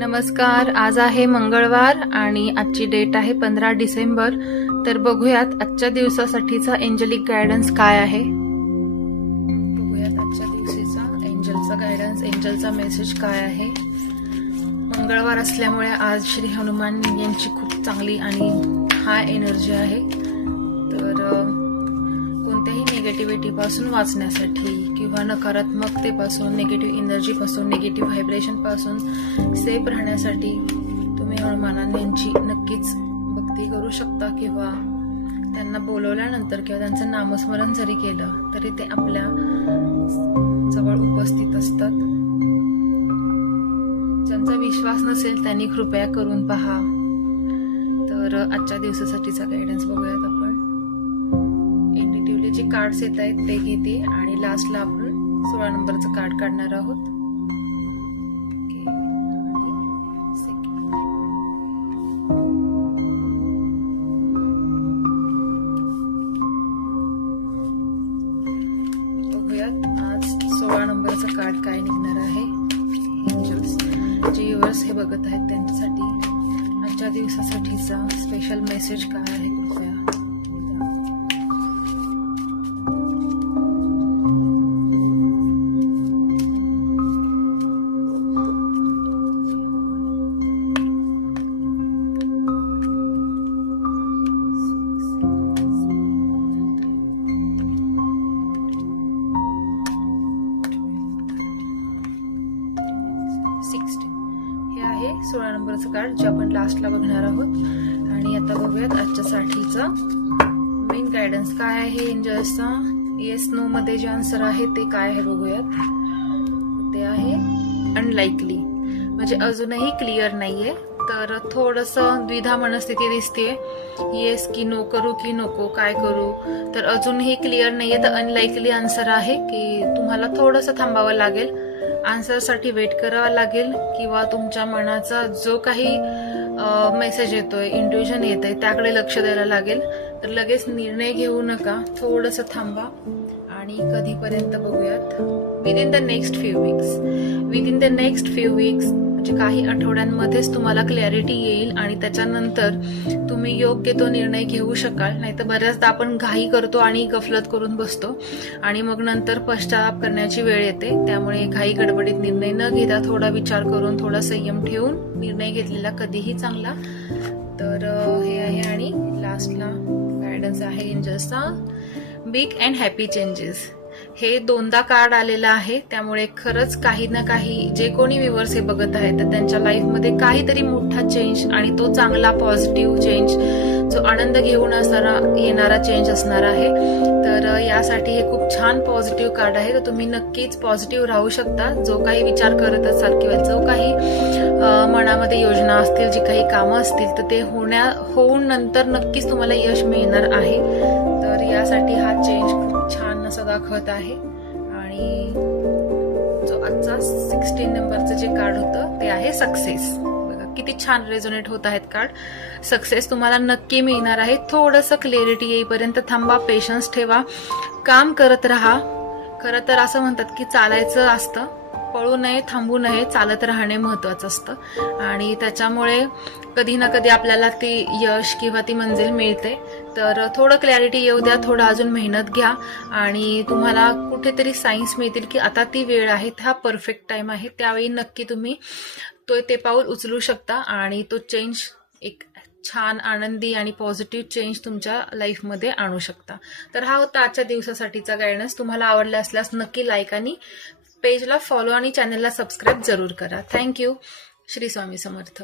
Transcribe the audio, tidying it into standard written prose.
नमस्कार. आज आहे मंगळवार आणि आजची डेट आहे 15 डिसेंबर. तर बघूयात आजच्या दिवसासाठीचा एंजलिक गायडन्स काय आहे. बघूयात आजच्या दिवशीचा एंजलचा गायडन्स, एंजलचा मेसेज काय आहे. मंगळवार असल्यामुळे आज श्री हनुमान यांची खूप चांगली आणि हाय एनर्जी आहे. तर कोणत्याही निगेटिव्हिटी पासून वाचण्यासाठी किंवा नकारात्मकतेपासून, निगेटिव्ह एनर्जी पासून, निगेटिव्ह व्हायब्रेशन पासून सेफ राहण्यासाठी तुम्ही हनुमानांची नक्कीच भक्ती करू शकता किंवा त्यांना बोलवल्यानंतर किंवा त्यांचं नामस्मरण जरी केलं तरी ते आपल्या जवळ उपस्थित असतात. ज्यांचा विश्वास नसेल त्यांनी कृपया करून पहा. तर आजच्या दिवसासाठीचा गायडन्स बघूयात आपण. इंडिटिव्हली जे कार्ड्स येत आहेत ते घेते आणि लास्टला आपण 16 नंबरचं कार्ड काढणार आहोत. बघूयात आज 16 नंबरचं कार्ड काय निघणार आहे. एंजल्स जे व्ह्यूअर्स हे बघत आहेत त्यांच्यासाठी आजच्या दिवसासाठीचा स्पेशल मेसेज काय आहे कृपया. हे आहे 16 नंबरचं कार्ड जे आपण लास्टला बघणार आहोत. आणि आता बघूयात आजच्यासाठीचा मेन गायडन्स काय आहे एंजल्सचा. येस नो मध्ये जे आन्सर आहे ते काय आहे बघूयात. ते आहे अनलाइकली, म्हणजे अजूनही क्लिअर नाहीये. तर थोडंसं द्विधा मनस्थिती दिसतेय. येस की नो करू की नको काय करू. तर अजूनही क्लिअर नाहीये. तर अनलाइकली आन्सर आहे की तुम्हाला थोडंसं थांबावं लागेल, आन्सरसाठी वेट करावा लागेल किंवा तुमच्या मनाचा जो काही मेसेज येतोय, इंट्युशन येत आहे त्याकडे लक्ष द्यायला लागेल. तर लगेच निर्णय घेऊ नका, थोडंसं थांबा. आणि कधीपर्यंत बघूयात. Within the next few weeks म्हणजे काही आठवड्यांमध्येच तुम्हाला क्लॅरिटी येईल आणि त्याच्यानंतर तुम्ही योग्य तो निर्णय घेऊ शकाल. नाहीतर बऱ्याचदा आपण घाई करतो आणि गफलत करून बसतो आणि मग नंतर पश्चाताप करण्याची वेळ येते. त्यामुळे घाई गडबडीत निर्णय न घेता थोडा विचार करून, थोडा संयम ठेवून निर्णय घेतलेला कधीही चांगला. तर हे आहे. आणि लास्टला गायडन्स आहे एंजल्सचा बिग अँड हॅपी चेंजेस. हे दोनदा कार्ड आलेलं आहे. त्यामुळे खरंच काही ना काही जे कोणी व्ह्यूअर्स हे बघत आहेत तर त्यांच्या लाईफमध्ये काहीतरी मोठा चेंज आणि तो चांगला पॉझिटिव्ह चेंज, जो आनंद घेऊन येणारा चेंज असणार आहे. तर यासाठी हे खूप छान पॉझिटिव्ह कार्ड आहे. तर तुम्ही नक्कीच पॉझिटिव्ह राहू शकता. जो काही विचार करत असाल किंवा जो काही मनामध्ये योजना असतील, जी काही कामं असतील तर ते होऊन नंतर नक्कीच तुम्हाला यश मिळणार आहे. तर यासाठी हा चेंज खूप छान असं दाखवत आहे. आणि जो आजचा 16 नंबरचं जे कार्ड होतं ते आहे सक्सेस. बघा किती छान रेझोनेट होत आहेत कार्ड. सक्सेस तुम्हाला नक्की मिळणार आहे. थोडंसं क्लॅरिटी येईपर्यंत थांबा, पेशन्स ठेवा, काम करत राहा. खरं तर असं म्हणतात की चालायचं असतं, पळू नये, थांबू नये, चालत राहणे महत्वाचं असतं. आणि त्याच्यामुळे कधी ना कधी आपल्याला ते यश किंवा ती मंजिल मिळते. तर थोडं क्लॅरिटी येऊ द्या, थोडं अजून मेहनत घ्या आणि तुम्हाला कुठेतरी साईन्स मिळतील की आता ती वेळ आहे, हा परफेक्ट टाइम आहे. त्यावेळी नक्की तुम्ही ते पाऊल उचलू शकता आणि तो चेंज, एक छान आनंदी आणि पॉझिटिव्ह चेंज तुमच्या लाईफमध्ये आणू शकता. तर हा होता आजच्या दिवसासाठीचा गायडन्स. तुम्हाला आवडला असल्यास नक्की लाईक आणि पेजला फॉलो आणि चॅनलला सबस्क्राईब जरूर करा. थँक्यू. श्री स्वामी समर्थ.